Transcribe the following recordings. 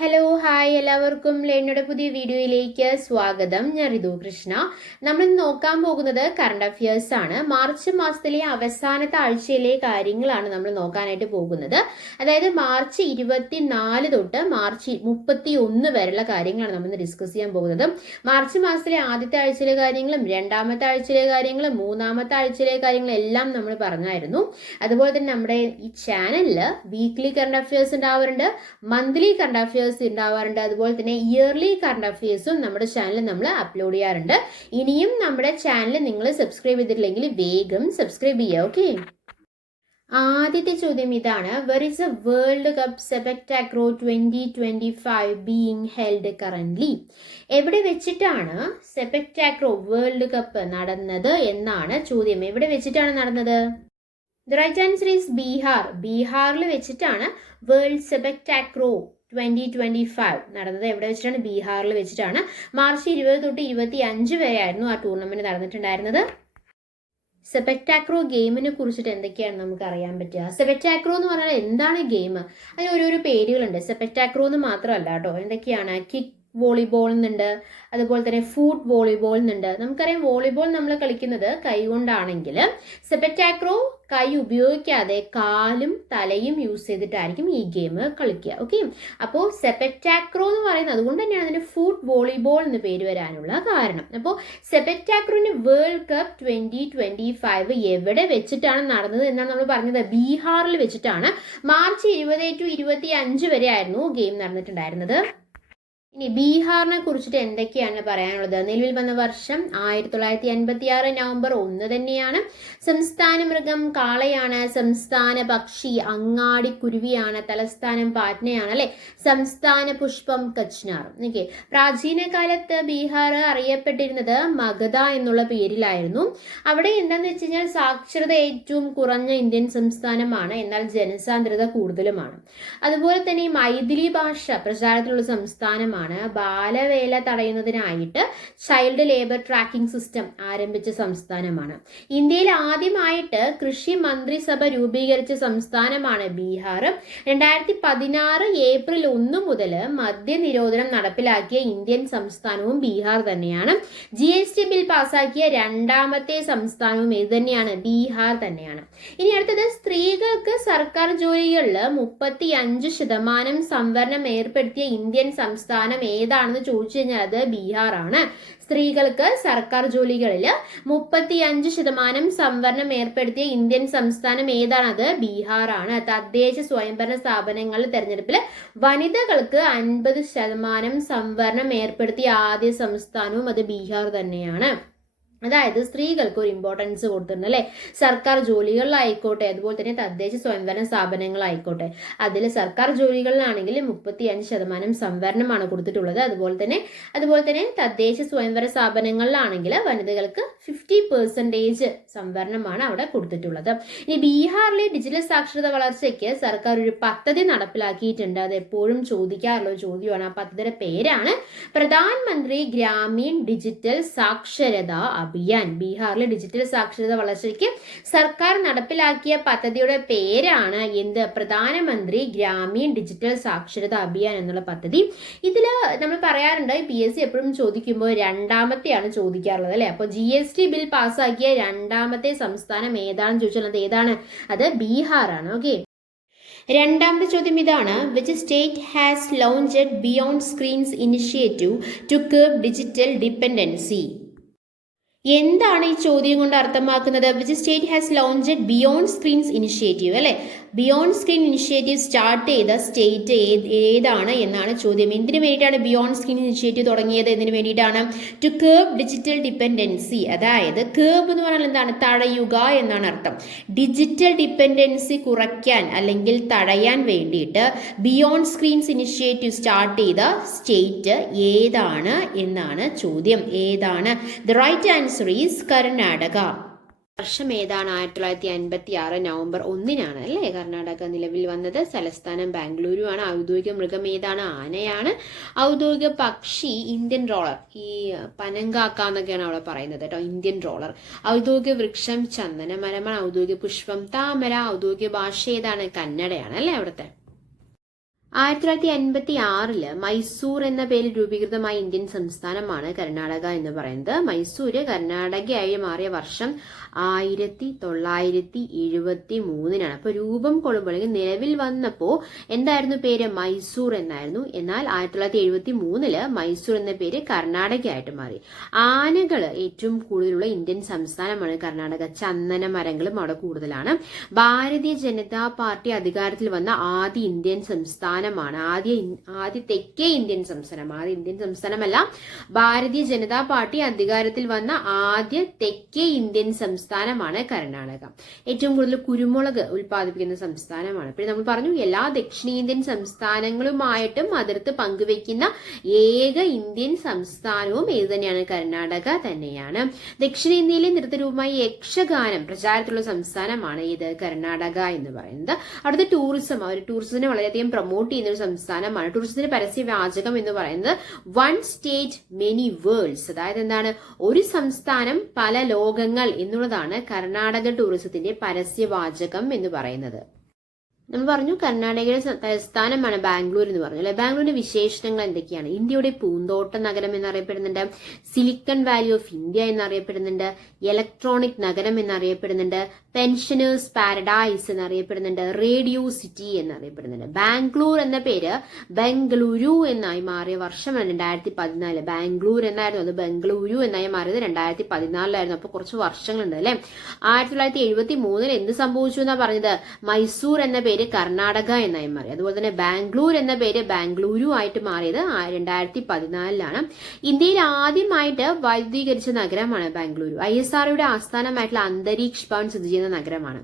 Hello hi എല്ലാവർക്കും ലേണയുടെ പുതിയ വീഡിയോയിലേക്ക് സ്വാഗതം. ഞാൻ ഋതു കൃഷ്ണ. നമ്മൾ നോക്കാൻ പോകുന്നത് കറണ്ട് അഫയേഴ്സ് ആണ്. മാർച്ച് മാസത്തിലെ അവസാനത്തെ ആഴ്ചയിലെ കാര്യങ്ങളാണ് നമ്മൾ നോക്കാനായിട്ട് പോകുന്നത്. അതായത് മാർച്ച് 24 തൊട്ട് മാർച്ച് 31 വരെയുള്ള കാര്യങ്ങളാണ് നമ്മൾ ഡിസ്കസ് ചെയ്യാൻ പോകുന്നത്. മാർച്ച് മാസത്തിലെ ആദ്യത്തെ ആഴ്ചയിലെ കാര്യങ്ങളും രണ്ടാമത്തെ ആഴ്ചയിലെ കാര്യങ്ങളും മൂന്നാമത്തെ ആഴ്ചയിലെ കാര്യങ്ങളും എല്ലാം നമ്മൾ പറഞ്ഞായിരുന്നു. അതുപോലെ തന്നെ നമ്മുടെ ഈ ചാനലിൽ വീക്ക്ലി കറണ്ട് അഫയേഴ്സ് ഉണ്ടാവാറുണ്ട്, മന്ത്ലി കറണ്ട് അഫയേഴ്സ് ഉണ്ടാവാറുണ്ട്. അതുപോലെ തന്നെ ഇയർലി കറണ്ട് അഫയേഴ്സും നമ്മുടെ ചാനലിൽ നമ്മൾ അപ്ലോഡ് ചെയ്യാറുണ്ട്. ഇനിയും നമ്മുടെ ചാനൽ നിങ്ങൾ സബ്സ്ക്രൈബ് ചെയ്തിട്ടില്ലെങ്കിൽ വേഗം സബ്സ്ക്രൈബ് ചെയ്യുക. ഓക്കെ, ആദ്യത്തെ ചോദ്യം ഇതാണ്. Where is a world cup sepak takraw 2025 being held currently? എവിടെ വെച്ചിട്ടാണ് സെപക് ടാക്രോ വേൾഡ് കപ്പ് നടന്നത് എന്നാണ് ചോദ്യം. എവിടെ വെച്ചിട്ടാണ് നടന്നത്? The right answer is Bihar. ബീഹാറിൽ വെച്ചിട്ടാണ് വേൾഡ് സെപക് ടാക്രോ 2025 നടന്നത്. എവിടെ വെച്ചിട്ടാണ്? ബീഹാറിൽ വെച്ചിട്ടാണ്. മാർച്ച് 20 തൊട്ട് 25 വരെ ആയിരുന്നു ആ ടൂർണമെന്റ് നടന്നിട്ടുണ്ടായിരുന്നത്. സെപക് ടാക്രോ ഗെയിമിനെ കുറിച്ചിട്ട് എന്തൊക്കെയാണ് നമുക്ക് അറിയാൻ പറ്റുക? സെപക് ടാക്രോ എന്ന് പറഞ്ഞാൽ എന്താണ് ഗെയിം? അതിന് ഓരോരോ പേരുകളുണ്ട്. സെപക് ടാക്രോ എന്ന് മാത്രമല്ല കേട്ടോ. എന്തൊക്കെയാണ്? കിക്ക് വോളിബോൾ എന്നുണ്ട്, അതുപോലെ തന്നെ ഫുട് വോളിബോൾ എന്നുണ്ട്. നമുക്കറിയാം വോളിബോൾ നമ്മൾ കളിക്കുന്നത് കൈ കൊണ്ടാണെങ്കിൽ സെപക് ടാക്രോ കൈ ഉപയോഗിക്കാതെ കാലും തലയും യൂസ് ചെയ്തിട്ടായിരിക്കും ഈ ഗെയിം കളിക്കുക. ഓക്കെ, അപ്പോൾ സെപക് ടാക്രോ എന്ന് പറയുന്നത് അതുകൊണ്ട് തന്നെയാണ് അതിന് ഫുട് വോളിബോൾ എന്ന് പേര് വരാനുള്ള കാരണം. അപ്പോൾ സെപക് ടാക്രോന് വേൾഡ് കപ്പ് 2025 എവിടെ വെച്ചിട്ടാണ് നടന്നത് എന്നാണ് നമ്മൾ പറഞ്ഞത്? ബീഹാറിൽ വെച്ചിട്ടാണ്. മാർച്ച് 20 to 25 വരെ ആയിരുന്നു ഗെയിം നടന്നിട്ടുണ്ടായിരുന്നത്. ഇനി ബീഹാറിനെ കുറിച്ചിട്ട് എന്തൊക്കെയാണ് പറയാനുള്ളത്? നിലവിൽ വന്ന വർഷം 1986 നവംബർ 1 തന്നെയാണ്. സംസ്ഥാന മൃഗം കാളയാണ്. സംസ്ഥാന പക്ഷി അങ്ങാടിക്കുരുവിയാണ്. തലസ്ഥാനം പാറ്റ്നയാണ് അല്ലെ. സംസ്ഥാന പുഷ്പം കച്ച്നാർ. ഓക്കെ, പ്രാചീന കാലത്ത് ബീഹാർ അറിയപ്പെട്ടിരുന്നത് മഗധ എന്നുള്ള പേരിലായിരുന്നു. അവിടെ എന്താണെന്ന് വെച്ച് കഴിഞ്ഞാൽ സാക്ഷരത ഏറ്റവും കുറഞ്ഞ ഇന്ത്യൻ സംസ്ഥാനമാണ്, എന്നാൽ ജനസാന്ദ്രത കൂടുതലുമാണ്. അതുപോലെ തന്നെ മൈഥിലി ഭാഷ പ്രചാരത്തിലുള്ള സംസ്ഥാനമാണ്. ബാലവേല തടയുന്നതിനായിട്ട് ചൈൽഡ് ലേബർ ട്രാക്കിംഗ് സിസ്റ്റം ആരംഭിച്ച സംസ്ഥാനമാണ്. ഇന്ത്യയിൽ ആദ്യമായിട്ട് കൃഷി മന്ത്രിസഭ രൂപീകരിച്ച സംസ്ഥാനമാണ് ബീഹാർ. 2016 ഏപ്രിൽ 1 മുതൽ മദ്യനിരോധനം നടപ്പിലാക്കിയ ഇന്ത്യൻ സംസ്ഥാനവും ബീഹാർ തന്നെയാണ്. GST ബിൽ പാസാക്കിയ രണ്ടാമത്തെ സംസ്ഥാനവും ഇത് തന്നെയാണ്, ബീഹാർ തന്നെയാണ്. ഇനി അടുത്തത്, സ്ത്രീകൾക്ക് സർക്കാർ ജോലികളിൽ 35% സംവരണം ഏർപ്പെടുത്തിയ ഇന്ത്യൻ സംസ്ഥാനം ഏതാണെന്ന് ചോദിച്ചു കഴിഞ്ഞാൽ അത് ബീഹാറാണ്. സ്ത്രീകൾക്ക് സർക്കാർ ജോലികളിൽ 35% സംവരണം ഏർപ്പെടുത്തിയ ഇന്ത്യൻ സംസ്ഥാനം ഏതാണ്? അത് ബീഹാറാണ്. തദ്ദേശ സ്വയംഭരണ സ്ഥാപനങ്ങളുടെ തെരഞ്ഞെടുപ്പിൽ വനിതകൾക്ക് 50% സംവരണം ഏർപ്പെടുത്തിയ ആദ്യ സംസ്ഥാനവും അത് ബീഹാർ തന്നെയാണ്. അതായത് സ്ത്രീകൾക്ക് ഒരു ഇമ്പോർട്ടൻസ് കൊടുത്തിട്ടുണ്ട് അല്ലെ. സർക്കാർ ജോലികളിലായിക്കോട്ടെ, അതുപോലെ തന്നെ തദ്ദേശ സ്വയംഭരണ സ്ഥാപനങ്ങളായിക്കോട്ടെ, അതിൽ സർക്കാർ ജോലികളിലാണെങ്കിൽ 35% സംവരണമാണ് കൊടുത്തിട്ടുള്ളത്. അതുപോലെ തന്നെ തദ്ദേശ സ്വയംഭരണ സ്ഥാപനങ്ങളിലാണെങ്കിൽ വനിതകൾക്ക് 50% സംവരണമാണ് അവിടെ കൊടുത്തിട്ടുള്ളത്. ഇനി ബീഹാറിലെ ഡിജിറ്റൽ സാക്ഷരത വളർച്ചയ്ക്ക് സർക്കാർ ഒരു പദ്ധതി നടപ്പിലാക്കിയിട്ടുണ്ട്. അത് എപ്പോഴും ചോദിക്കാറുള്ള ഒരു ചോദ്യമാണ്. ആ പദ്ധതിയുടെ പേരാണ് പ്രധാനമന്ത്രി ഗ്രാമീൺ ഡിജിറ്റൽ സാക്ഷരത അഭിയാൻ. ബീഹാറിലെ ഡിജിറ്റൽ സാക്ഷരത വളർച്ചയ്ക്ക് സർക്കാർ നടപ്പിലാക്കിയ പദ്ധതിയുടെ പേരാണ് എന്ത്? പ്രധാനമന്ത്രി ഗ്രാമീൺ ഡിജിറ്റൽ സാക്ഷരത അഭിയാൻ എന്നുള്ള പദ്ധതി. ഇതിൽ നമ്മൾ പറയാറുണ്ട് PSC എപ്പോഴും ചോദിക്കുമ്പോൾ രണ്ടാമത്തെയാണ് ചോദിക്കാറുള്ളത് അല്ലെ. അപ്പോൾ GST ബിൽ പാസ്സാക്കിയ രണ്ടാമത്തെ സംസ്ഥാനം ഏതാണെന്ന് ചോദിച്ചാൽ അത് ഏതാണ്? അത് ബീഹാറാണ്. ഓക്കെ, രണ്ടാമത്തെ ചോദ്യം ഇതാണ്. Which state has launched beyond screens initiative to curb digital dependency? എന്താണ് ഈ ചോദ്യം കൊണ്ട് അർത്ഥമാക്കുന്നത്? Which state has launched beyond screens initiative അല്ലെ. ബിയോണ്ട് സ്ക്രീൻ ഇനിഷ്യേറ്റീവ് സ്റ്റാർട്ട് ചെയ്ത സ്റ്റേറ്റ് ഏതാണ് എന്നാണ് ചോദ്യം. എന്തിനു വേണ്ടിയിട്ടാണ് ബിയോണ്ട് സ്ക്രീൻ ഇനിഷ്യേറ്റീവ് തുടങ്ങിയത്? എന്തിനു വേണ്ടിയിട്ടാണ്? To curb digital dependency. അതായത് കർബ് എന്ന് പറഞ്ഞാൽ എന്താണ്? തടയുക എന്നാണ് അർത്ഥം. ഡിജിറ്റൽ ഡിപ്പെൻഡൻസി കുറയ്ക്കാൻ അല്ലെങ്കിൽ തടയാൻ വേണ്ടിയിട്ട് ബിയോണ്ട് സ്ക്രീൻസ് ഇനിഷ്യേറ്റീവ് സ്റ്റാർട്ട് ചെയ്ത സ്റ്റേറ്റ് ഏതാണ് എന്നാണ് ചോദ്യം. ഏതാണ്? The right answer is Karnataka. വർഷം ഏതാണ്? 1956 നവംബർ 1 അല്ലേ കർണാടക നിലവിൽ വന്നത്. തലസ്ഥാനം ബാംഗ്ലൂരു ആണ്. ഔദ്യോഗിക മൃഗം ഏതാണ്? ആനയാണ്. ഔദ്യോഗിക പക്ഷി ഇന്ത്യൻ റോളർ, ഈ പനങ്കാക്ക എന്നൊക്കെയാണ് അവിടെ പറയുന്നത് കേട്ടോ, ഇന്ത്യൻ റോളർ. ഔദ്യോഗിക വൃക്ഷം ചന്ദനമരമാണ്. ഔദ്യോഗിക പുഷ്പം താമര. ഔദ്യോഗിക ഭാഷ ഏതാണ്? കന്നഡയാണ് അല്ലേ അവിടുത്തെ. 1956 മൈസൂർ എന്ന പേരിൽ രൂപീകൃതമായ ഇന്ത്യൻ സംസ്ഥാനമാണ് കർണാടക എന്ന് പറയുന്നത്. മൈസൂര് കർണാടകയായി മാറിയ വർഷം 1973 അപ്പൊ രൂപം കൊള്ളുമ്പോൾ അല്ലെങ്കിൽ നിലവിൽ വന്നപ്പോ എന്തായിരുന്നു പേര്? മൈസൂർ എന്നായിരുന്നു. എന്നാൽ 1973 മൈസൂർ എന്ന പേര് കർണാടകയായിട്ട് മാറി. ആനകള് ഏറ്റവും കൂടുതലുള്ള ഇന്ത്യൻ സംസ്ഥാനമാണ് കർണാടക. ചന്ദന മരങ്ങളും അവിടെ കൂടുതലാണ്. ഭാരതീയ ജനതാ പാർട്ടി അധികാരത്തിൽ വന്ന ആദ്യ ഇന്ത്യൻ സംസ്ഥാനമാണ് ആദ്യ തെക്കേ ഇന്ത്യൻ സംസ്ഥാനം. ആദ്യ ഇന്ത്യൻ സംസ്ഥാനമല്ല, ഭാരതീയ ജനതാ പാർട്ടി അധികാരത്തിൽ വന്ന ആദ്യ തെക്കേ ഇന്ത്യൻ സംസ്ഥാനമാണ് കർണാടക. ഏറ്റവും കൂടുതൽ കുരുമുളക് ഉൽപ്പാദിപ്പിക്കുന്ന സംസ്ഥാനമാണ്. പിന്നെ നമ്മൾ പറഞ്ഞു എല്ലാ ദക്ഷിണേന്ത്യൻ സംസ്ഥാനങ്ങളുമായിട്ടും അതിർത്ത് പങ്കുവെക്കുന്ന ഏക ഇന്ത്യൻ സംസ്ഥാനവും ഏത് തന്നെയാണ്? കർണാടക തന്നെയാണ്. ദക്ഷിണേന്ത്യയിലെ നൃത്തരൂപമായ യക്ഷഗാനം പ്രചാരത്തിലുള്ള സംസ്ഥാനമാണ് ഇത് കർണാടക എന്ന് പറയുന്നത്. അവിടുത്തെ ടൂറിസം, അവർ ടൂറിസത്തിനെ വളരെയധികം പ്രൊമോട്ട് ചെയ്യുന്ന ഒരു സംസ്ഥാനമാണ്. ടൂറിസത്തിന്റെ പരസ്യവാചകം എന്ന് പറയുന്നത് വൺ സ്റ്റേറ്റ് മെനി വേൾഡ്സ്, അതായത് എന്താണ്? ഒരു സംസ്ഥാനം പല ലോകങ്ങൾ എന്നുള്ളതാണ് കർണാടക ടൂറിസത്തിന്റെ പരസ്യവാചകം എന്ന് പറയുന്നത്. നമ്മൾ പറഞ്ഞു കർണാടകയുടെ തലസ്ഥാനമാണ് ബാംഗ്ലൂർ എന്ന് പറഞ്ഞു അല്ലെ. ബാംഗ്ലൂരിന്റെ വിശേഷണങ്ങൾ എന്തൊക്കെയാണ്? ഇന്ത്യയുടെ പൂന്തോട്ട നഗരം എന്നറിയപ്പെടുന്നുണ്ട്, സിലിക്കൺ വാലി ഓഫ് ഇന്ത്യ എന്നറിയപ്പെടുന്നുണ്ട്, ഇലക്ട്രോണിക് നഗരം എന്നറിയപ്പെടുന്നുണ്ട്, പെൻഷനേഴ്സ് പാരഡൈസ് എന്നറിയപ്പെടുന്നുണ്ട്, റേഡിയോ സിറ്റി എന്നറിയപ്പെടുന്നുണ്ട്. ബാംഗ്ലൂർ എന്ന പേര് ബംഗളൂരു എന്നായി മാറിയ വർഷമാണ് 2014. ബാംഗ്ലൂർ എന്നായിരുന്നു, അത് ബംഗളൂരു എന്നായി മാറിയത് 2014 അപ്പൊ കുറച്ച് വർഷങ്ങളുണ്ട് അല്ലെ. 1973 എന്ത് സംഭവിച്ചു എന്നാ പറഞ്ഞത്? മൈസൂർ എന്ന പേര് കർണാടക എന്നായി മാറി. അതുപോലെ തന്നെ ബാംഗ്ലൂർ എന്ന പേര് ബാംഗ്ലൂരു ആയിട്ട് മാറിയത് 2014. ഇന്ത്യയിൽ ആദ്യമായിട്ട് വൈദ്യുതീകരിച്ച നഗരമാണ് ബാംഗ്ലൂരു. ISROയുടെ ആസ്ഥാനമായിട്ടുള്ള അന്തരീക്ഷ് ഭവൻ സ്ഥിതി ചെയ്യുന്ന നഗരമാണ്.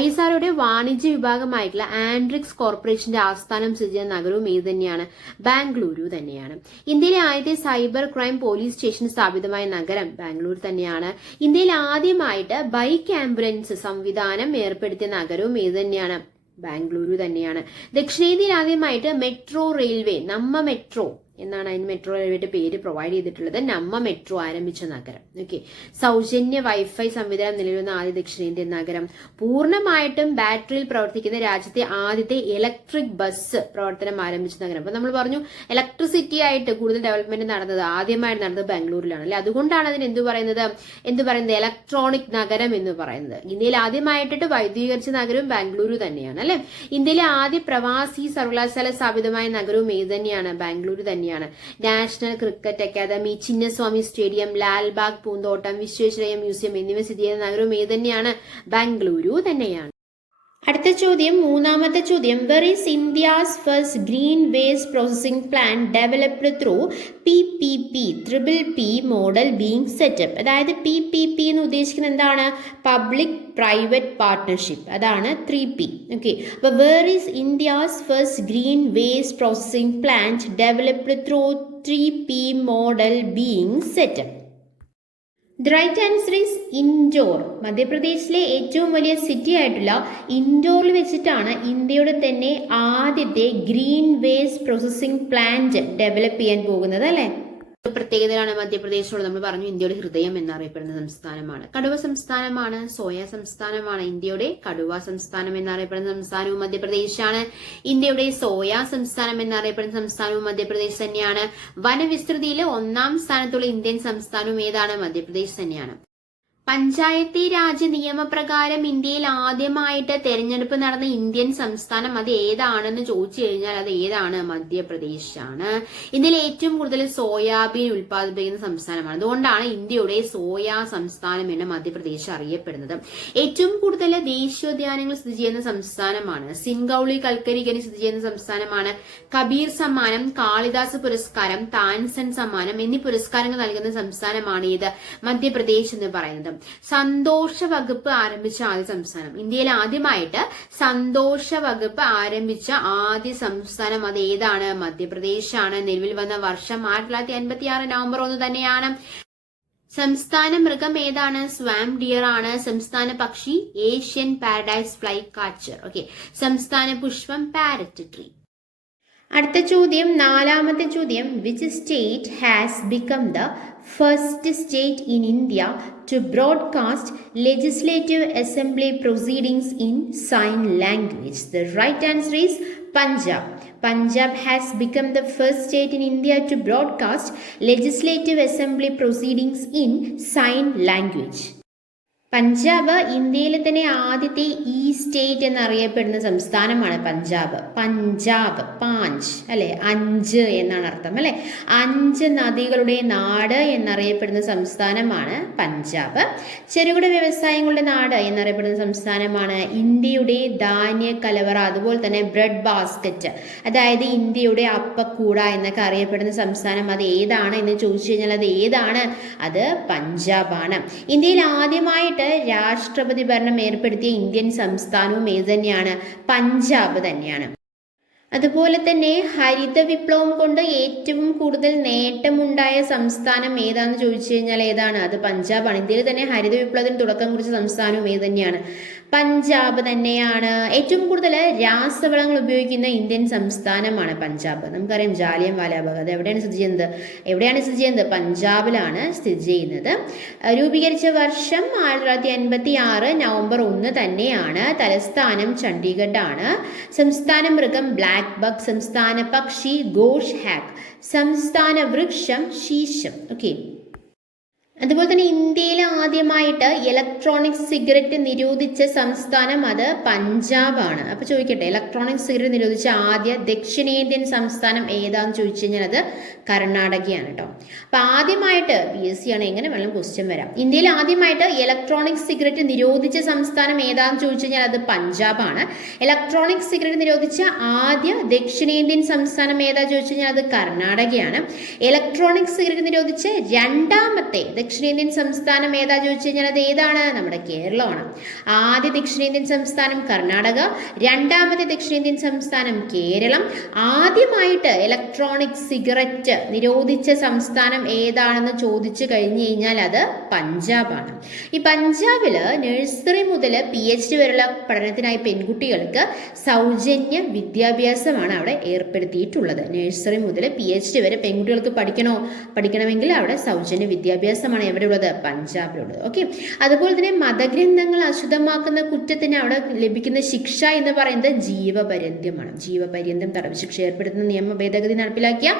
ISROയുടെ വാണിജ്യ വിഭാഗമായിട്ടുള്ള ആൻഡ്രിക്സ് കോർപ്പറേഷന്റെ ആസ്ഥാനം സ്ഥിതി ചെയ്യുന്ന നഗരവും ഏത് തന്നെയാണ്? ബാംഗ്ലൂരു തന്നെയാണ്. ഇന്ത്യയിലെ ആദ്യത്തെ സൈബർ ക്രൈം പോലീസ് സ്റ്റേഷൻ സ്ഥാപിതമായ നഗരം ബാംഗ്ലൂർ തന്നെയാണ്. ഇന്ത്യയിൽ ആദ്യമായിട്ട് ബൈക്ക് ആംബുലൻസ് സംവിധാനം ഏർപ്പെടുത്തിയ നഗരവും ഏത് തന്നെയാണ്? ബാംഗ്ലൂരു തന്നെയാണ്. ദക്ഷിണേന്ത്യയിൽ ആദ്യമായിട്ട് മെട്രോ റെയിൽവേ, നമ്മ മെട്രോ എന്നാണ് അതിന് മെട്രോ റെയിൽവേയുടെ പേര് പ്രൊവൈഡ് ചെയ്തിട്ടുള്ളത്, നമ്മ മെട്രോ ആരംഭിച്ച നഗരം. ഓക്കെ. സൗജന്യ വൈഫൈ സംവിധാനം നിലവിൽ വന്ന ആദ്യ ദക്ഷിണേന്ത്യൻ നഗരം. പൂർണ്ണമായിട്ടും ബാറ്ററിയിൽ പ്രവർത്തിക്കുന്ന രാജ്യത്തെ ആദ്യത്തെ ഇലക്ട്രിക് ബസ് പ്രവർത്തനം ആരംഭിച്ച നഗരം. അപ്പൊ നമ്മൾ പറഞ്ഞു ഇലക്ട്രിസിറ്റി ആയിട്ട് കൂടുതൽ ഡെവലപ്മെന്റ് നടന്നത് ആദ്യമായിട്ട് നടന്നത് ബാംഗ്ലൂരിലാണ് അല്ലെ. അതുകൊണ്ടാണ് അതിന് എന്ത് പറയുന്നത് ഇലക്ട്രോണിക് നഗരം എന്ന് പറയുന്നത്. ഇന്ത്യയിൽ ആദ്യമായിട്ടിട്ട് വൈദ്യുതീകരിച്ച നഗരവും ബാംഗ്ലൂരു തന്നെയാണ് അല്ലെ. ഇന്ത്യയിലെ ആദ്യ പ്രവാസി സർവകലാശാല സ്ഥാപിതമായ നഗരവും ഏത് തന്നെയാണ്? ബാംഗ്ലൂരു തന്നെയാണ്. National cricket academy, Chinnaswamy stadium, Lalbagh പൂന്തോട്ടം, വിശ്വേശ്വരയ്യ മ്യൂസിയം എന്നിവ സ്ഥിതി ചെയ്യുന്ന നഗരവും ഏത് തന്നെയാണ്? ബാംഗ്ലൂരു തന്നെയാണ്. അടുത്ത ചോദ്യം, മൂന്നാമത്തെ ചോദ്യം, were is India's first green waste processing plant developed through PPP model being setup. അതായത് PPP എന്ന് ഉദ്ദേശിക്കുന്നത് എന്താണ്? പബ്ലിക് പ്രൈവറ്റ് പാർട്ട്ണർഷിപ്പ്, അതാണ് 3P. ഓക്കെ. അപ്പൊ where is India's first green waste processing plant developed through 3P model being set up. The right answer is Indore. മധ്യപ്രദേശിലെ ഏറ്റവും വലിയ city ആയിട്ടുള്ള ഇൻഡോറിൽ വെച്ചിട്ടാണ് ഇന്ത്യയുടെ തന്നെ ആദ്യത്തെ green waste processing plant develop ചെയ്യാൻ പോകുന്നത് അല്ലെ. പ്രത്യേകതയാണ് മധ്യപ്രദേശോട്. നമ്മൾ പറഞ്ഞു ഇന്ത്യയുടെ ഹൃദയം എന്നറിയപ്പെടുന്ന സംസ്ഥാനമാണ്. കടുവ സംസ്ഥാനമാണ്, സോയ സംസ്ഥാനമാണ്. ഇന്ത്യയുടെ കടുവ സംസ്ഥാനം എന്നറിയപ്പെടുന്ന സംസ്ഥാനവും മധ്യപ്രദേശാണ്. ഇന്ത്യയുടെ സോയ സംസ്ഥാനം എന്നറിയപ്പെടുന്ന സംസ്ഥാനവും മധ്യപ്രദേശ് തന്നെയാണ്. വനവിസ്തൃതിയിൽ 1ാം സ്ഥാനത്തുള്ള ഇന്ത്യൻ സംസ്ഥാനവും ഏതാണ്? മധ്യപ്രദേശ് തന്നെയാണ്. പഞ്ചായത്തി രാജ് നിയമപ്രകാരം ഇന്ത്യയിൽ ആദ്യമായിട്ട് തെരഞ്ഞെടുപ്പ് നടന്ന ഇന്ത്യൻ സംസ്ഥാനം അത് ഏതാണെന്ന് ചോദിച്ചു കഴിഞ്ഞാൽ അത് ഏതാണ്? മധ്യപ്രദേശാണ്. ഇന്ത്യയിൽ ഏറ്റവും കൂടുതൽ സോയാബീൻ ഉൽപ്പാദിപ്പിക്കുന്ന സംസ്ഥാനമാണ്. അതുകൊണ്ടാണ് ഇന്ത്യയുടെ സോയ സംസ്ഥാനം എന്ന് മധ്യപ്രദേശ് അറിയപ്പെടുന്നത്. ഏറ്റവും കൂടുതൽ ദേശീയോദ്യാനങ്ങൾ സ്ഥിതി ചെയ്യുന്ന സംസ്ഥാനമാണ്. സിൻഗൌളി കൽക്കരി ഖനി സ്ഥിതി ചെയ്യുന്ന സംസ്ഥാനമാണ്. കബീർ സമ്മാനം, കാളിദാസ് പുരസ്കാരം, താൻസൻ സമ്മാനം എന്നീ പുരസ്കാരങ്ങൾ നൽകുന്ന സംസ്ഥാനമാണ് ഇത് മധ്യപ്രദേശ് എന്ന് പറയുന്നത്. സന്തോഷ വകുപ്പ് ആരംഭിച്ച ആദ്യ സംസ്ഥാനം. ഇന്ത്യയിൽ ആദ്യമായിട്ട് സന്തോഷ വകുപ്പ് ആരംഭിച്ച ആദ്യ സംസ്ഥാനം അത് ഏതാണ്? മധ്യപ്രദേശാണ്. നിലവിൽ വന്ന വർഷം 1956 നവംബർ 1 തന്നെയാണ്. സംസ്ഥാന മൃഗം ഏതാണ്? സ്വാം ഡിയർ ആണ്. സംസ്ഥാന പക്ഷി Asian paradise flycatcher. Okay. സംസ്ഥാന പുഷ്പം പാരറ്റ് ട്രീ. അടുത്ത ചോദ്യം, നാലാമത്തെ ചോദ്യം, which state has become the first state in India to broadcast legislative assembly proceedings in sign language? The right answer is Punjab. Punjab has become the first state in India to broadcast legislative assembly proceedings in sign language. Punjab ഇന്ത്യയിലെ തന്നെ ആദ്യത്തെ E state എന്നറിയപ്പെടുന്ന സംസ്ഥാനമാണ് പഞ്ചാബ്. പഞ്ചാബ്, പാഞ്ച് അല്ലെ, 5 എന്നാണ് അർത്ഥം അല്ലെ. 5 നദികളുടെ നാട് എന്നറിയപ്പെടുന്ന സംസ്ഥാനമാണ് പഞ്ചാബ്. ചെറുകിട വ്യവസായങ്ങളുടെ നാട് എന്നറിയപ്പെടുന്ന സംസ്ഥാനമാണ് ഇന്ത്യയുടെ ധാന്യ കലവറ, അതുപോലെ തന്നെ ബ്രെഡ് ബാസ്ക്കറ്റ്, അതായത് ഇന്ത്യയുടെ അപ്പക്കൂട എന്നൊക്കെ അറിയപ്പെടുന്ന സംസ്ഥാനം അത് ഏതാണ് എന്ന് ചോദിച്ചു കഴിഞ്ഞാൽ അത് ഏതാണ്? അത് പഞ്ചാബാണ്. ഇന്ത്യയിൽ ആദ്യമായിട്ട് രാഷ്ട്രപതി ഭരണം ഏർപ്പെടുത്തിയ ഇന്ത്യൻ സംസ്ഥാനവും ഏത് തന്നെയാണ്? പഞ്ചാബ് തന്നെയാണ്. അതുപോലെ തന്നെ ഹരിത വിപ്ലവം കൊണ്ട് ഏറ്റവും കൂടുതൽ നേട്ടമുണ്ടായ സംസ്ഥാനം ഏതാണെന്ന് ചോദിച്ചു കഴിഞ്ഞാൽ ഏതാണ്? അത് പഞ്ചാബാണ്. ഇന്ത്യയിൽ തന്നെ ഹരിത വിപ്ലവത്തിന് തുടക്കം കുറിച്ച സംസ്ഥാനവും ഏത് തന്നെയാണ്? പഞ്ചാബ് തന്നെയാണ്. ഏറ്റവും കൂടുതൽ രാസവളങ്ങൾ ഉപയോഗിക്കുന്ന ഇന്ത്യൻ സംസ്ഥാനമാണ് പഞ്ചാബ്. നമുക്കറിയാം ജാലിയൻ വാലാബാഗ്, അത് എവിടെയാണ് സ്ഥിതി ചെയ്യുന്നത്? പഞ്ചാബിലാണ് സ്ഥിതി ചെയ്യുന്നത്. രൂപീകരിച്ച വർഷം 1956 നവംബർ 1 തന്നെയാണ്. തലസ്ഥാനം ചണ്ഡീഗഡ് ആണ്. സംസ്ഥാന മൃഗം ബ്ലാക്ക് ബക്ക്, സംസ്ഥാന പക്ഷി ഗോഷ് ഹാക്ക്, സംസ്ഥാന വൃക്ഷം ശീശം. ഓക്കെ. അതുപോലെ തന്നെ ഇന്ത്യയിൽ ആദ്യമായിട്ട് ഇലക്ട്രോണിക് സിഗരറ്റ് നിരോധിച്ച സംസ്ഥാനം അത് പഞ്ചാബാണ്. അപ്പോൾ ചോദിക്കട്ടെ, ഇലക്ട്രോണിക് സിഗരറ്റ് നിരോധിച്ച ആദ്യ ദക്ഷിണേന്ത്യൻ സംസ്ഥാനം ഏതാന്ന് ചോദിച്ചു കഴിഞ്ഞാൽ അത് കർണാടകയാണ് കേട്ടോ. അപ്പോൾ ആദ്യമായിട്ട് PSC ആണ്, എങ്ങനെ വേണം ക്വസ്റ്റ്യൻ വരാം. ഇന്ത്യയിൽ ആദ്യമായിട്ട് ഇലക്ട്രോണിക് സിഗരറ്റ് നിരോധിച്ച സംസ്ഥാനം ഏതാന്ന് ചോദിച്ചു കഴിഞ്ഞാൽ അത് പഞ്ചാബാണ്. ഇലക്ട്രോണിക് സിഗരറ്റ് നിരോധിച്ച ആദ്യ ദക്ഷിണേന്ത്യൻ സംസ്ഥാനം ഏതാ ചോദിച്ചു കഴിഞ്ഞാൽ അത് കർണാടകയാണ്. ഇലക്ട്രോണിക് സിഗരറ്റ് നിരോധിച്ച രണ്ടാമത്തെ ദക്ഷിണേന്ത്യൻ സംസ്ഥാനം ഏതാ ചോദിച്ചു കഴിഞ്ഞാൽ അത് ഏതാണ്? നമ്മുടെ കേരളമാണ്. ആദ്യ ദക്ഷിണേന്ത്യൻ സംസ്ഥാനം കർണാടക, രണ്ടാമത്തെ ദക്ഷിണേന്ത്യൻ സംസ്ഥാനം കേരളം. ആദ്യമായിട്ട് ഇലക്ട്രോണിക് സിഗരറ്റ് നിരോധിച്ച സംസ്ഥാനം ഏതാണെന്ന് ചോദിച്ചു കഴിഞ്ഞു കഴിഞ്ഞാൽ അത് പഞ്ചാബാണ്. ഈ പഞ്ചാബില് നഴ്സറി മുതൽ PhD വരെയുള്ള പഠനത്തിനായി പെൺകുട്ടികൾക്ക് സൗജന്യ വിദ്യാഭ്യാസമാണ് അവിടെ ഏർപ്പെടുത്തിയിട്ടുള്ളത്. നഴ്സറി മുതൽ PhD വരെ പെൺകുട്ടികൾക്ക് പഠിക്കണമെങ്കിൽ അവിടെ സൗജന്യ വിദ്യാഭ്യാസമാണ് എവിടെയുള്ളത്? പഞ്ചാബിലുള്ളത്. ഓക്കെ. അതുപോലെ തന്നെ മതഗ്രന്ഥങ്ങൾ അശുദ്ധമാക്കുന്ന കുറ്റത്തിന് അവിടെ ലഭിക്കുന്ന ശിക്ഷ എന്ന് പറയുന്നത് ജീവപര്യന്തമാണ്. ജീവപര്യന്തം തടവ് ശിക്ഷ ഏർപ്പെടുത്തുന്ന നിയമ ഭേദഗതി നടപ്പിലാക്കിയ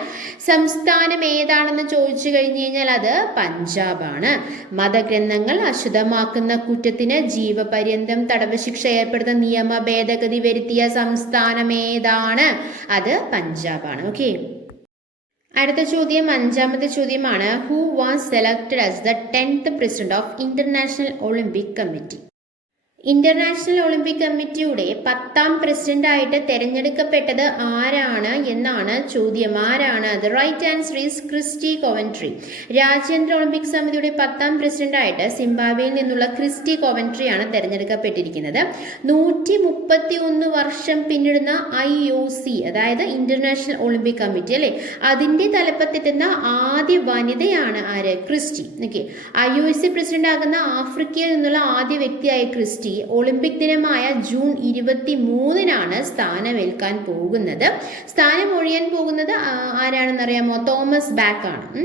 സംസ്ഥാനം ഏതാണെന്ന് ചോദിച്ചു കഴിഞ്ഞു കഴിഞ്ഞാൽ അത് പഞ്ചാബാണ്. മതഗ്രന്ഥങ്ങൾ അശുദ്ധമാക്കുന്ന കുറ്റത്തിന് ജീവപര്യന്തം തടവ് ശിക്ഷ ഏർപ്പെടുത്തുന്ന നിയമ ഭേദഗതി വരുത്തിയ സംസ്ഥാനം ഏതാണ്? അത് പഞ്ചാബാണ്. ഓക്കെ. അടുത്ത ചോദ്യം, 5ാമത്തെ ചോദ്യമാണ്. Who was selected as the 10th president of international Olympic committee? International Olympic കമ്മിറ്റിയുടെ 10ാം പ്രസിഡന്റായിട്ട് തെരഞ്ഞെടുക്കപ്പെട്ടത് ആരാണ് എന്നാണ് ചോദ്യം. ആരാണ്? The right answer is Kirsty Coventry. രാജ്യാന്തര ഒളിമ്പിക് സമിതിയുടെ 10ാം പ്രസിഡന്റായിട്ട് സിംബാബ്വേയിൽ നിന്നുള്ള ക്രിസ്റ്റി കോവൻട്രിയാണ് തെരഞ്ഞെടുക്കപ്പെട്ടിരിക്കുന്നത്. 131 വർഷം പിന്നിടുന്ന IOC, അതായത് ഇന്റർനാഷണൽ ഒളിമ്പിക് കമ്മിറ്റി അല്ലെ, അതിന്റെ തലപ്പത്തെത്തുന്ന ആദ്യ വനിതയാണ് ആര്? ക്രിസ്റ്റി. ഓക്കെ. IOC പ്രസിഡന്റ് ആകുന്ന ആഫ്രിക്കയിൽ നിന്നുള്ള ആദ്യ വ്യക്തിയായ ക്രിസ്റ്റി ഒളിമ്പിക് ദിനമായ ജൂൺ 23 സ്ഥാനമേൽക്കാൻ പോകുന്നത്. സ്ഥാനമൊഴിയാൻ പോകുന്നത് ആരാണെന്നറിയാമോ? തോമസ് ബാക്ക് ആണ്.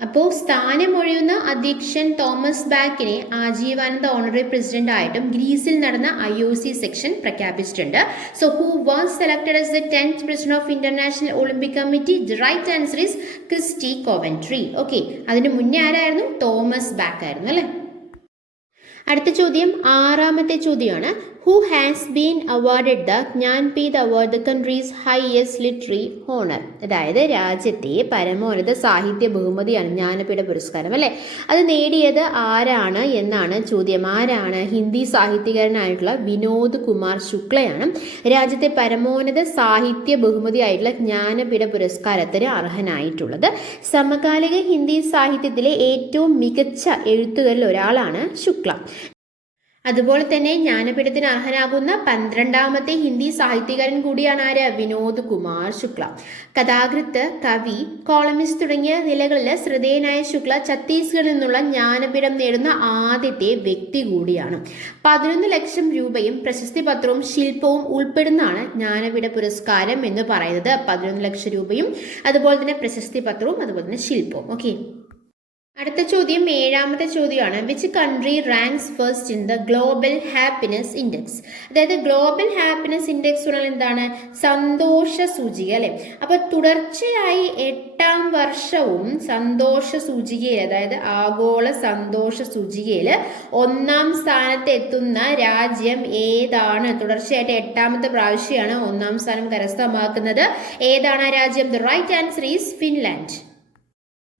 അപ്പോൾ സ്ഥാനമൊഴിയുന്ന അധ്യക്ഷൻ തോമസ് ബാക്കിനെ ആജീവാനന്ദ ഓണററി പ്രസിഡന്റ് ആയിട്ടും ഗ്രീസിൽ നടന്ന IOC സെക്ഷൻ പ്രഖ്യാപിച്ചിട്ടുണ്ട്. So who was selected as the 10th president of international Olympic Committee? The right answer is Kirsty Coventry. Okay. അതിന് മുന്നേ ആരായിരുന്നു? തോമസ് ബാക്ക് ആയിരുന്നു അല്ലേ. അടുത്ത ചോദ്യം, 6ാമത്തെ ചോദ്യമാണ്. Who has been awarded the ജ്ഞാൻപീഠ് award, the country's highest literary honor? അതായത് രാജ്യത്തെ പരമോന്നത സാഹിത്യ ബഹുമതിയാണ് ജ്ഞാനപീഠ പുരസ്കാരം അല്ലെ. അത് നേടിയത് ആരാണ് എന്നാണ് ചോദ്യം. ആരാണ്? ഹിന്ദി സാഹിത്യകാരനായിട്ടുള്ള വിനോദ് കുമാർ ശുക്ലയാണ് രാജ്യത്തെ പരമോന്നത സാഹിത്യ ബഹുമതിയായിട്ടുള്ള ജ്ഞാനപീഠ പുരസ്കാരത്തിന് അർഹനായിട്ടുള്ളത്. സമകാലിക ഹിന്ദി സാഹിത്യത്തിലെ ഏറ്റവും മികച്ച എഴുത്തുകാരിൽ ഒരാളാണ് ശുക്ല. അതുപോലെ തന്നെ ജ്ഞാനപീഠത്തിന് അർഹനാകുന്ന 12ാമത്തെ ഹിന്ദി സാഹിത്യകാരൻ കൂടിയാണ് ആര്? വിനോദ് കുമാർ ശുക്ല. കഥാകൃത്ത്, കവി, കോളമിസ്റ്റ് തുടങ്ങിയ നിലകളിൽ ശ്രദ്ധേയനായ ശുക്ല ഛത്തീസ്ഗഡിൽ നിന്നുള്ള ജ്ഞാനപീഠം നേടുന്ന ആദ്യത്തെ വ്യക്തി കൂടിയാണ്. 11 ലക്ഷം രൂപയും പ്രശസ്തി പത്രവും ശില്പവും ഉൾപ്പെടുന്നതാണ് ജ്ഞാനപീഠ പുരസ്കാരം എന്ന് പറയുന്നത്. 11 ലക്ഷം രൂപയും അതുപോലെ തന്നെ പ്രശസ്തി പത്രവും അതുപോലെ തന്നെ ശില്പവും. ഓക്കെ. അടുത്ത ചോദ്യം ഏഴാമത്തെ ചോദ്യമാണ്. Which country ranks first in the global happiness index? അതായത് ഗ്ലോബൽ ഹാപ്പിനെസ് ഇൻഡെക്സ് പറഞ്ഞാൽ എന്താണ്? സന്തോഷ സൂചിക അല്ലെ. അപ്പൊ തുടർച്ചയായി 8ാം വർഷവും സന്തോഷ സൂചികയിൽ, അതായത് ആഗോള സന്തോഷ സൂചികയിൽ 1ാം സ്ഥാനത്ത് എത്തുന്ന രാജ്യം ഏതാണ്? തുടർച്ചയായിട്ട് 8ാമത്തെ പ്രാവശ്യമാണ് 1ാം സ്ഥാനം കരസ്ഥമാക്കുന്നത്. ഏതാണ് ആ രാജ്യം? The right answer is Finland.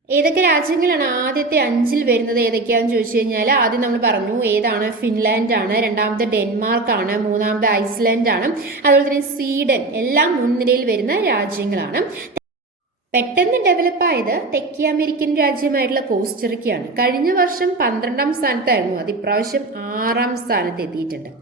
ഏതൊക്കെ രാജ്യങ്ങളാണ് ആദ്യത്തെ 5ൽ വരുന്നത്? ഏതൊക്കെയാണെന്ന് ചോദിച്ചു കഴിഞ്ഞാൽ ആദ്യം നമ്മൾ പറഞ്ഞു ഏതാണ്? ഫിൻലാൻഡ് ആണ്, രണ്ടാമത്തെ ഡെൻമാർക്ക് ആണ്, മൂന്നാമത്തെ ഐസ്ലാൻഡ് ആണ്, അതുപോലെ തന്നെ സ്വീഡൻ. എല്ലാം മുൻനിരയിൽ വരുന്ന രാജ്യങ്ങളാണ്. പെട്ടെന്ന് ഡെവലപ്പായത് തെക്കേ അമേരിക്കൻ രാജ്യമായിട്ടുള്ള കോസ്റ്ററിക്കയാണ്. കഴിഞ്ഞ വർഷം 12ാം സ്ഥാനത്തായിരുന്നു, അത് ഇപ്രാവശ്യം 6ാം സ്ഥാനത്ത് എത്തിയിട്ടുണ്ട്.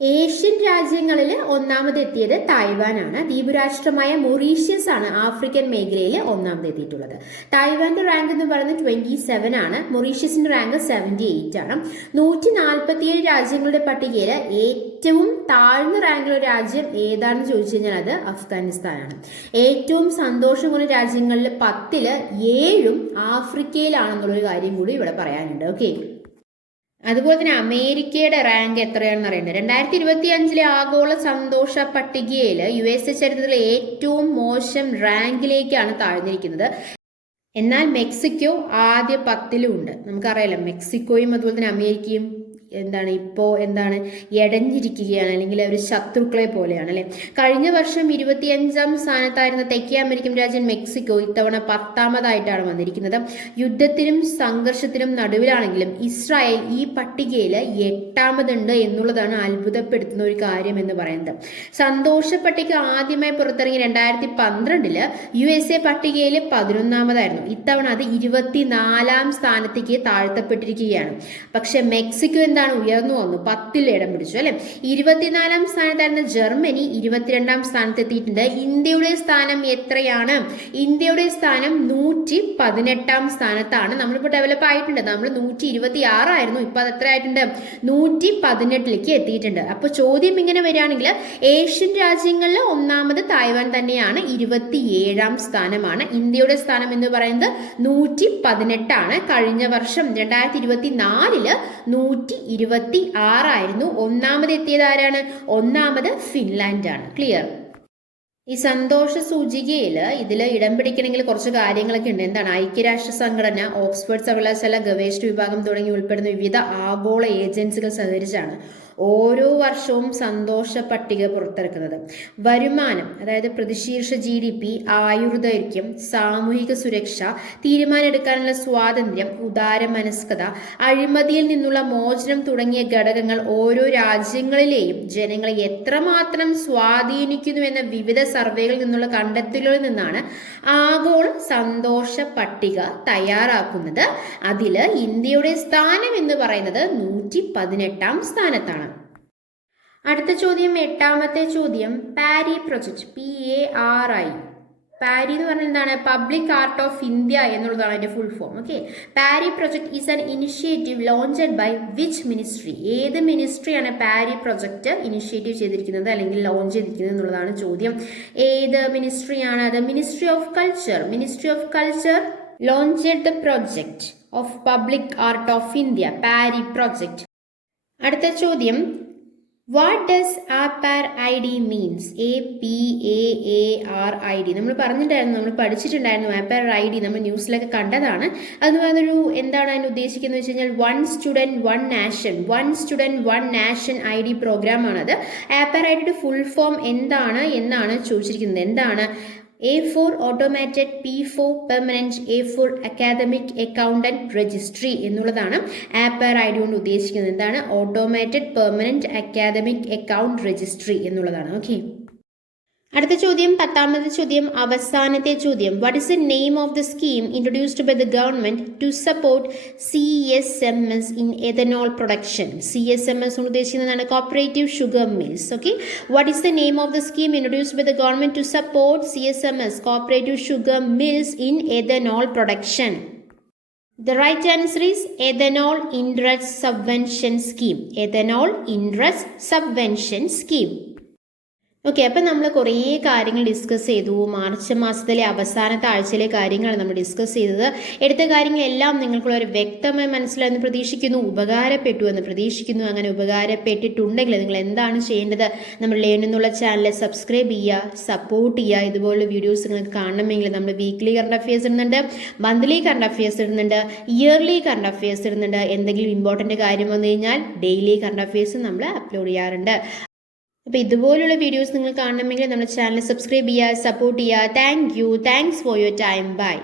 ഏഷ്യൻ രാജ്യങ്ങളിൽ 1ാമത് എത്തിയത് തായ്വാനാണ്. ദ്വീപുരാഷ്ട്രമായ മൊറീഷ്യസ് ആണ് ആഫ്രിക്കൻ മേഖലയിൽ 1ാമത് എത്തിയിട്ടുള്ളത്. തായ്വാന്റെ റാങ്ക് എന്ന് പറയുന്നത് 27 ആണ്. മൊറീഷ്യസിന്റെ റാങ്ക് 78 ആണ്. 147 രാജ്യങ്ങളുടെ പട്ടികയിൽ ഏറ്റവും താഴ്ന്ന റാങ്കുള്ള രാജ്യം ഏതാണെന്ന് ചോദിച്ചു കഴിഞ്ഞാൽ അത് അഫ്ഗാനിസ്ഥാനാണ്. ഏറ്റവും സന്തോഷം കുറഞ്ഞ രാജ്യങ്ങളിൽ 10ൽ 7ഉം ആഫ്രിക്കയിലാണെന്നുള്ളൊരു കാര്യം കൂടി ഇവിടെ പറയാനുണ്ട്. ഓക്കെ, അതുപോലെ തന്നെ അമേരിക്കയുടെ റാങ്ക് എത്രയാണെന്ന് അറിയേണ്ടത്. 2025 ആഗോള സന്തോഷ പട്ടികയിൽ USA ചരിത്രത്തിലെ ഏറ്റവും മോശം റാങ്കിലേക്കാണ് താഴ്ന്നിരിക്കുന്നത്. എന്നാൽ മെക്സിക്കോ ആദ്യ 10ലും ഉണ്ട്. നമുക്കറിയാലോ മെക്സിക്കോയും അതുപോലെ തന്നെ അമേരിക്കയും ഇപ്പോൾ ഇടഞ്ഞിരിക്കുകയാണ്, അല്ലെങ്കിൽ ഒരു ശത്രുക്കളെ പോലെയാണ് അല്ലെ. കഴിഞ്ഞ വർഷം 25ാം സ്ഥാനത്തായിരുന്ന തെക്കേ അമേരിക്കൻ രാജ്യം മെക്സിക്കോ ഇത്തവണ 10ാമതായിട്ടാണ് വന്നിരിക്കുന്നത്. യുദ്ധത്തിനും സംഘർഷത്തിനും നടുവിലാണെങ്കിലും ഇസ്രായേൽ ഈ പട്ടികയിൽ 8ാമതുണ്ട് എന്നുള്ളതാണ് അത്ഭുതപ്പെടുത്തുന്ന ഒരു കാര്യം എന്ന് പറയുന്നത്. സന്തോഷ പട്ടിക ആദ്യമായി പുറത്തിറങ്ങി 2012 USA പട്ടികയിൽ 11ാമതായിരുന്നു. ഇത്തവണ അത് 24ാം സ്ഥാനത്തേക്ക് താഴ്ത്തപ്പെട്ടിരിക്കുകയാണ്. പക്ഷെ മെക്സിക്കോ ഉയർന്നു വന്നു, 10ൽ ഇടം പിടിച്ചു അല്ലെ. 24ാം സ്ഥാനത്തായിരുന്ന ജർമ്മനി 22ാം സ്ഥാനത്ത് എത്തിയിട്ടുണ്ട്. ഇന്ത്യയുടെ സ്ഥാനം എത്രയാണ്? ഇന്ത്യയുടെ സ്ഥാനം 118ാം സ്ഥാനത്താണ്. നമ്മളിപ്പോൾ ഡെവലപ്പ് ആയിട്ടുണ്ട്. നമ്മൾ 126 ആയിരുന്നു, ഇപ്പൊ അത് എത്ര ആയിട്ടുണ്ട്? 118ലേക്ക് എത്തിയിട്ടുണ്ട്. അപ്പൊ ചോദ്യം ഇങ്ങനെ വരികയാണെങ്കിൽ ഏഷ്യൻ രാജ്യങ്ങളിൽ 1ാമത് തായ്വാൻ തന്നെയാണ്, 27ാം സ്ഥാനമാണ്. ഇന്ത്യയുടെ സ്ഥാനം എന്ന് പറയുന്നത് 118 ആണ്. കഴിഞ്ഞ വർഷം 2024 126 ആയിരുന്നു. 1ാമത് എത്തിയത് ആരാണ്? 1ാമത് ഫിൻലാൻഡ് ആണ്. ക്ലിയർ? ഈ സന്തോഷ സൂചികയിൽ ഇടം പിടിക്കണമെങ്കിൽ കുറച്ച് കാര്യങ്ങളൊക്കെ ഉണ്ട്. ഐക്യരാഷ്ട്ര സംഘടന, ഓക്സ്ഫോർഡ് സർവകലാശാല ഗവേഷണ വിഭാഗം തുടങ്ങി ഉൾപ്പെടുന്ന വിവിധ ആഗോള ഏജൻസികൾ സഹകരിച്ചാണ് ഓരോ വർഷവും സന്തോഷ പട്ടിക പുറത്തിറക്കുന്നത്. വരുമാനം, അതായത് പ്രതിശീർഷ GDP, ആയുർദൈർഘ്യം, സാമൂഹിക സുരക്ഷ, തീരുമാനമെടുക്കാനുള്ള സ്വാതന്ത്ര്യം, ഉദാരമനസ്കത, അഴിമതിയിൽ നിന്നുള്ള മോചനം തുടങ്ങിയ ഘടകങ്ങൾ ഓരോ രാജ്യങ്ങളിലെയും ജനങ്ങളെ എത്രമാത്രം സ്വാധീനിക്കുന്നുവെന്ന വിവിധ സർവേകളിൽ നിന്നുള്ള കണ്ടെത്തലുകളിൽ നിന്നാണ് ആഗോള സന്തോഷ പട്ടിക തയ്യാറാക്കുന്നത്. അതിൽ ഇന്ത്യയുടെ സ്ഥാനം എന്ന് പറയുന്നത് 118ാം സ്ഥാനത്താണ്. അടുത്ത ചോദ്യം, 8ാമത്തെ ചോദ്യം. പാരി പ്രൊജക്ട്, PARI. പാരി എന്ന് പറഞ്ഞാൽ എന്താണ്? പബ്ലിക് ആർട്ട് ഓഫ് ഇന്ത്യ എന്നുള്ളതാണ് അതിന്റെ full form. Okay, PARI project is an initiative launched by which ministry? ഏത് മിനിസ്ട്രിയാണ് പാരി പ്രൊജക്ട് ഇനിഷ്യേറ്റീവ് ചെയ്തിരിക്കുന്നത് അല്ലെങ്കിൽ ലോഞ്ച് ചെയ്തിരിക്കുന്നത് എന്നുള്ളതാണ് ചോദ്യം. ഏത് മിനിസ്ട്രിയാണ് അത്? Ministry of culture. Ministry of culture launched the project of public art of India, PARI project. അടുത്ത ചോദ്യം, what does APAAR ID means? APAARID. നമ്മൾ പറഞ്ഞിട്ടുണ്ടായിരുന്നു, നമ്മൾ പഠിച്ചിട്ടുണ്ടായിരുന്നു ആപ്പാർ ID, നമ്മൾ ന്യൂസിലൊക്കെ കണ്ടതാണ്. അതെന്ന് പറയുന്നൊരു എന്താണ് അതിന് ഉദ്ദേശിക്കുന്നത് വെച്ച് കഴിഞ്ഞാൽ one student one nation ID പ്രോഗ്രാമാണത്. ആപ്പാർ IDയുടെ ഫുൾ ഫോം എന്താണ് എന്നാണ് ചോദിച്ചിരിക്കുന്നത്. എന്താണ്? A for automated, P for permanent, A for academic accountant registry എന്നുള്ളതാണ് ആപ്പാർ ID കൊണ്ട് ഉദ്ദേശിക്കുന്നത്. എന്താണ്? Automated permanent academic account registry എന്നുള്ളതാണ്. ഓക്കെ, അടുത്ത ചോദ്യം, 10ാമത്തെ ചോദ്യം, അവസാനത്തെ ചോദ്യം. What is the name of the scheme introduced by the government to support CSMS in ethanol production? CSMS കൊണ്ട് ഉദ്ദേശിക്കുന്നതാണ് cooperative sugar mills. Okay, what is the name of the scheme introduced by the government to support CSMS cooperative sugar mills in ethanol production? The right answer is Ethanol Interest Subvention Scheme. Ethanol Interest Subvention Scheme. Okay, അപ്പം നമ്മൾ കുറേ കാര്യങ്ങൾ discuss ചെയ്തു. March മാസത്തിലെ അവസാനത്തെ ആഴ്ചയിലെ കാര്യങ്ങളാണ് നമ്മൾ ഡിസ്കസ് ചെയ്തത്. എടുത്ത കാര്യങ്ങളെല്ലാം നിങ്ങൾക്കുള്ള ഒരു വ്യക്തമായി മനസ്സിലായെന്ന് പ്രതീക്ഷിക്കുന്നു, ഉപകാരപ്പെട്ടു എന്ന് പ്രതീക്ഷിക്കുന്നു. അങ്ങനെ ഉപകാരപ്പെട്ടിട്ടുണ്ടെങ്കിൽ നിങ്ങൾ എന്താണ് ചെയ്യേണ്ടത്? നമ്മൾ ലേൺ എന്നുള്ള ചാനൽ സബ്സ്ക്രൈബ് ചെയ്യുക, സപ്പോർട്ട് ചെയ്യുക. ഇതുപോലുള്ള വീഡിയോസ് നിങ്ങൾക്ക് കാണണമെങ്കിൽ നമ്മൾ വീക്ക്ലി കറണ്ട് അഫയേഴ്സ് ഇടുന്നുണ്ട്, മന്ത്ലി കറണ്ട് അഫയേഴ്സ് ഇടുന്നുണ്ട്, ഇയർലി കറണ്ട് അഫയേഴ്സ് ഇടുന്നുണ്ട്. എന്തെങ്കിലും ഇമ്പോർട്ടൻറ്റ് കാര്യം വന്നു കഴിഞ്ഞാൽ ഡെയിലി കറണ്ട് അഫയേഴ്സ് നമ്മൾ അപ്ലോഡ് ചെയ്യാറുണ്ട്. അപ്പോൾ ഇതുപോലുള്ള വീഡിയോസ് നിങ്ങൾ കാണണമെങ്കിൽ നമ്മുടെ ചാനൽ സബ്സ്ക്രൈബ് ചെയ്യുക, സപ്പോർട്ട് ചെയ്യുക. Thanks for your time. By.